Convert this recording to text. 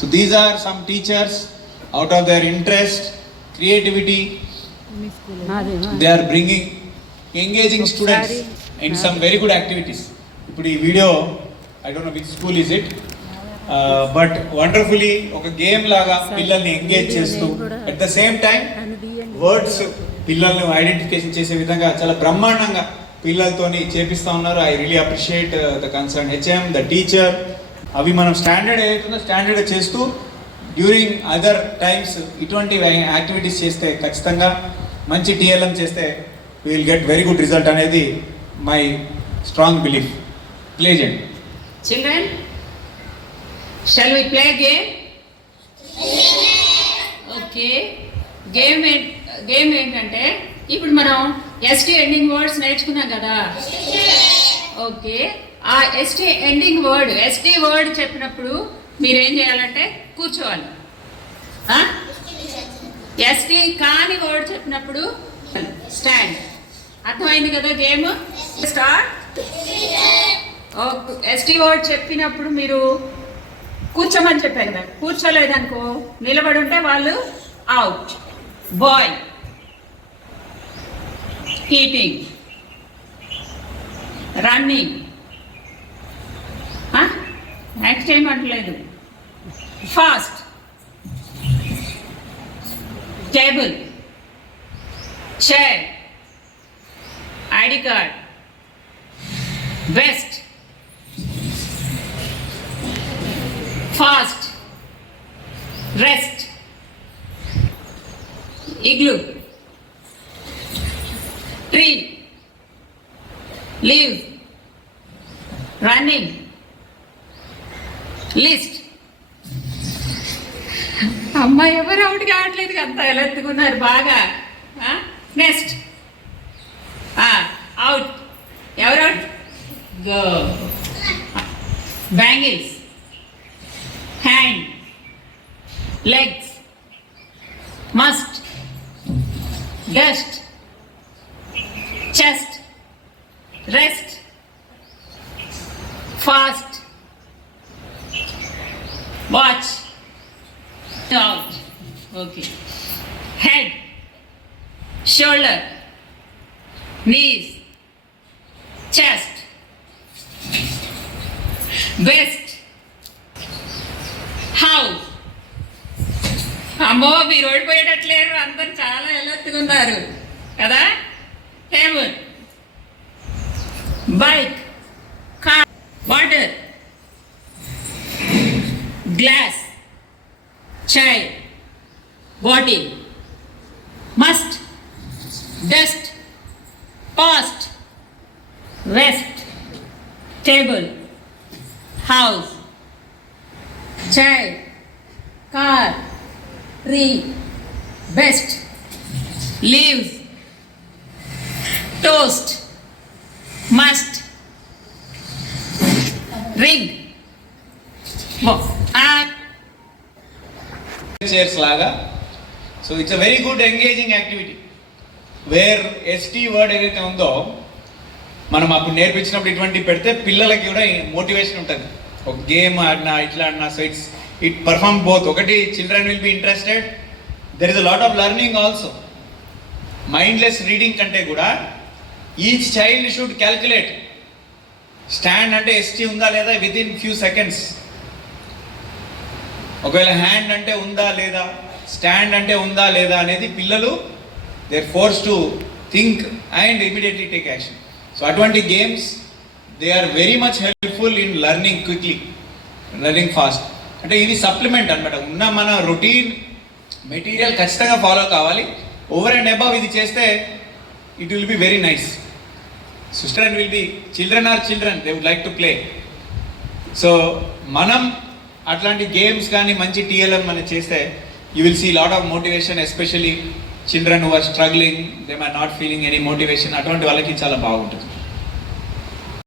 So these are some teachers, out of their interest, creativity, they are bringing, engaging students in some very good activities. ఇప్పుడు ఈ video I don't know which school is it, but wonderfully ఒక గేమ్ లాగా పిల్లల్ని ఎంగేజ్ చేస్తూ at the same time words పిల్లల్ని ఐడెంటిఫికేషన్ చేసే విధంగా చాలా బ్రహ్మాండంగా పిల్లలతోని చేపిస్తూ ఉన్నారు. I really appreciate the concern HM, the teacher. అవి మనం స్టాండర్డ్ ఏదైతుందో స్టాండర్డ్ చేస్తూ డ్యూరింగ్ అదర్ టైమ్స్ ఇటువంటి యాక్టివిటీస్ చేస్తే ఖచ్చితంగా మంచి టీఎల్ఎం చేస్తే we will get very good result అనేది మై స్ట్రాంగ్ బిలీఫ్. ప్లే చేయండి. Children, shall we play a game? Okay. Game ఏంటంటే ఇప్పుడు మనం ఎస్టీ ఎండింగ్ వర్డ్స్ నేర్చుకున్నాం కదా. ఓకే, ఆ ST ending word ST word చెప్పినప్పుడు మీరేం చేయాలంటే కూర్చోవాలి. ఎస్టీ కాని వర్డ్ చెప్పినప్పుడు స్టాండ్. అర్థమైంది కదా గేమ్? స్టార్ట్. ఎస్టీ వర్డ్ చెప్పినప్పుడు మీరు కూర్చోమని చెప్పారు కదా, కూర్చోలేదనుకో నిలబడి ఉంటే వాళ్ళు out. Boy, eating, running, act చేయమంటలేదు, fast, table, chair, ID card, west, fast, rest, igloo, tree, leaves, running, list. అమ్మ ఎవరు అవుట్ కావట్లేదు, అంత ఎలా ఎత్తుకున్నారు బాగా. Next out. ఎవరు out? Go. Bangles, hand, legs, must, dust, chest, rest, fast, watch, out. Okay. Head, shoulder, knees, chest, waist, house. అమ్మో మీరు ఓడిపోయేటట్లేరు, అందరు చాలా ఎలెత్తుకున్నారు కదా. Table, bike, car, water, glass, chai, bottle, must, dust, past, west, table, house, chai, car, tree, best, leaves, toast, must, ring, chairs laga. So it's a very good engaging activity where ST word ఏదైతే ఉందో మనం అప్పుడు నేర్పించినప్పుడు ఇటువంటి పెడితే పిల్లలకి కూడా మోటివేషన్ ఉంటుంది. ఒక గేమ్ ఆడినా ఇట్లా ఆడినా, సో it perform both. ఒకటి children will be interested, there is a lot of learning also. Mindless reading కంటే కూడా each child should calculate stand అంటే ఎస్టీ ఉందా లేదా విత్ ఇన్ ఫ్యూ సెకండ్స్. ఒకవేళ హ్యాండ్ అంటే ఉందా లేదా, స్టాండ్ అంటే ఉందా లేదా అనేది పిల్లలు they are force to think and immediately take action. So అటువంటి games they are very much helpful in learning quickly, learning fast. అంటే ఇది సప్లిమెంట్ అనమాట. ఉన్న మన రొటీన్ మెటీరియల్ ఖచ్చితంగా ఫాలో కావాలి. ఓవర్ అండ్ అబవ్ ఇది చేస్తే it will be very nice. Children will B children they would like to play. So మనం అట్లాంటి గేమ్స్ కానీ మంచి టీఎల్ఎం మనం చేస్తే you will see lot of motivation, especially children who are struggling, they are not feeling any motivation, అటువంటి వాళ్ళకి చాలా బాగుంటుంది.